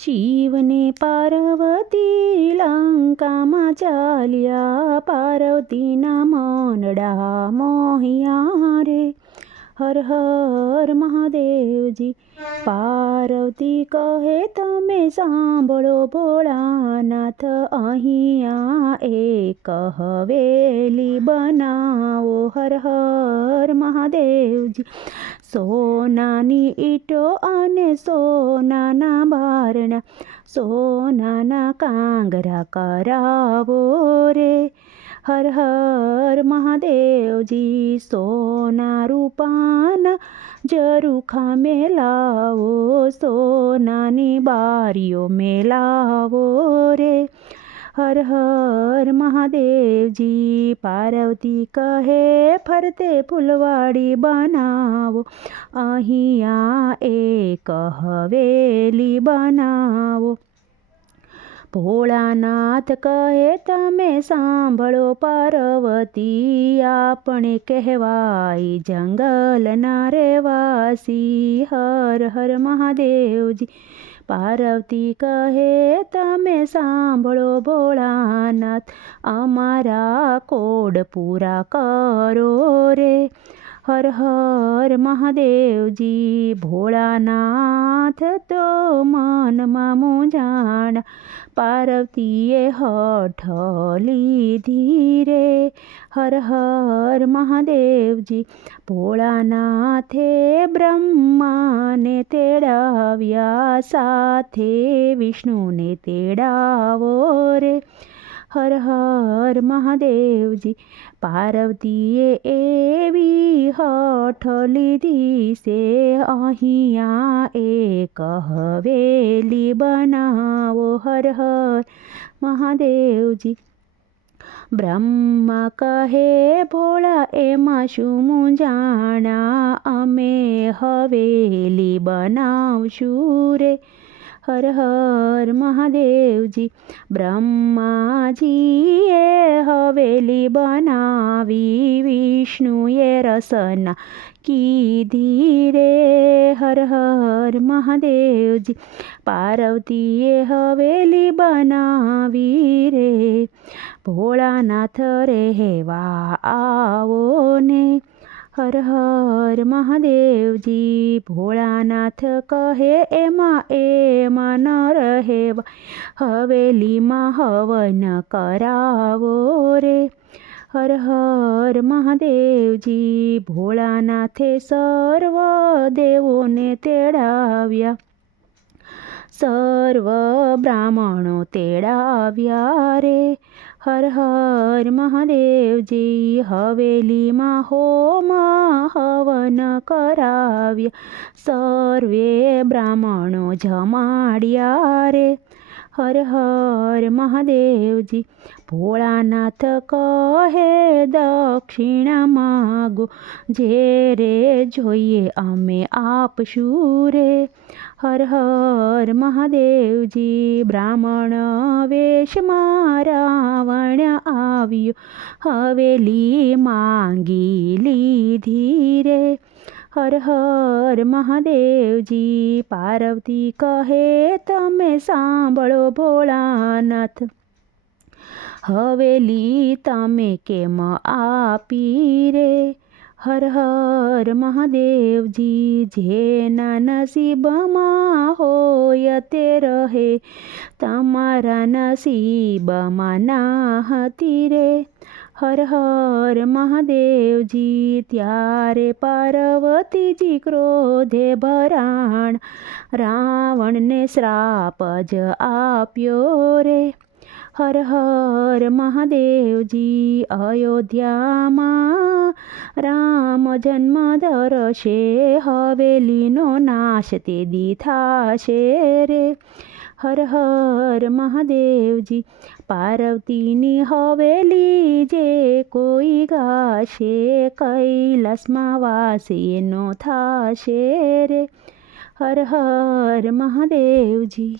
શિવને પાર્વતી લંકામાં ચાલ્યા, પાર્વતીના મનડા મોહિયા રે. હર હર મહાદેવજી. પાર્વતી કહે તમે સાંભળો ભોળાનાથ, અહીંયા એક હવેલી બનાવો. હર હર મહાદેવજી. સોનાની ઈંટો અને સોનાના બારણા, સોનાના કાંગરા કરાવો રે. હર હર મહાદેવજી. સોના રૂપાના ઝરૂખા મેલાવો, સોનાની બારીઓ મેલાવો રે. હર હર મહાદેવજી. પાર્વતી કહે ફરતે ફૂલવાડી બનાવો, અહીંયા એક હવેલી બનાવો. ભોળાનાથ કહે તમે સાંભળો પાર્વતી, આપણે કહેવાય જંગલના રહેવાસી. હર હર મહાદેવજી. પાર્વતી કહે તમે સાંભળો ભોળાનાથ, અમારા કોડ પૂરા કરો રે. હર હર મહાદેવજી. ભોળાનાથ તો મનમાં મૂંઝાણા, પાર્વતીએ હઠ લીધી રે. હર હર મહાદેવજી. ભોળાનાથે બ્રહ્માને તેડાવ્યા, સાથે વિષ્ણુને તેડાવો રે. હર હર મહાદેવજી. પાર્વતીએ એવી હઠ લીધી છે, અહીંયા એક હવેલી બનાવો. હર હર મહાદેવજી. બ્રહ્મા કહે ભોળા એમાં શું મૂંઝાણા, અમે હવેલી બનાવશું રે. હર હર મહાદેવજી. બ્રહ્માજીએ હવેલી બનાવી, વિષ્ણુએ રસના કીધી રે. હર હર મહાદેવજી. પાર્વતીએ હવેલી બનાવી રે. ભોળાનાથ રહેવા આવો ને. હર હર મહાદેવજી. ભોળાનાથ કહે એમાં ન રહેવા, હવેલીમાં હવન કરાવો રે. હર હર મહાદેવજી. ભોળાનાથે સર્વ દેવોને તેડાવ્યા, સર્વ બ્રાહ્મણો તેડાવ્યા રે. હર હર મહાદેવજી. હવેલીમાં હોમ હવન કરાવ્યા, સર્વે બ્રાહ્મણો જમાડ્યા રે. હર હર મહાદેવજી. ભોળાનાથ કહે દક્ષિણા માગો, જે રે જોઈએ અમે આપશું રે. હર હર મહાદેવજી. બ્રાહ્મણ વેશમાં રાવણ આવ્યો, હવેલી માંગી લીધી રે. હર હર મહાદેવજી. પાર્વતી કહે તમે સાંભળો ભોળાનાથ, હવેલી તમે કેમ આપી રે. હર હર મહાદેવજી. જેના નસીબમાં હોય તે રહે, તમારા નસીબમાં ના હતી રે. હર હર મહાદેવજી. ત્યારે પાર્વતીજી ક્રોધે ભરાણ, રાવણને શ્રાપ જ આપ્યો રે. હર હર મહાદેવજી. અયોધ્યામાં રામ જન્મ ધરશે, હવેલીનો નાશ તે દી થાશે રે. હર હર મહાદેવજી. પાર્વતીની હવેલી જે કોઈ ગાશે, કૈલાસમાં વાસ એનો થાશે રે. હર હર મહાદેવજી.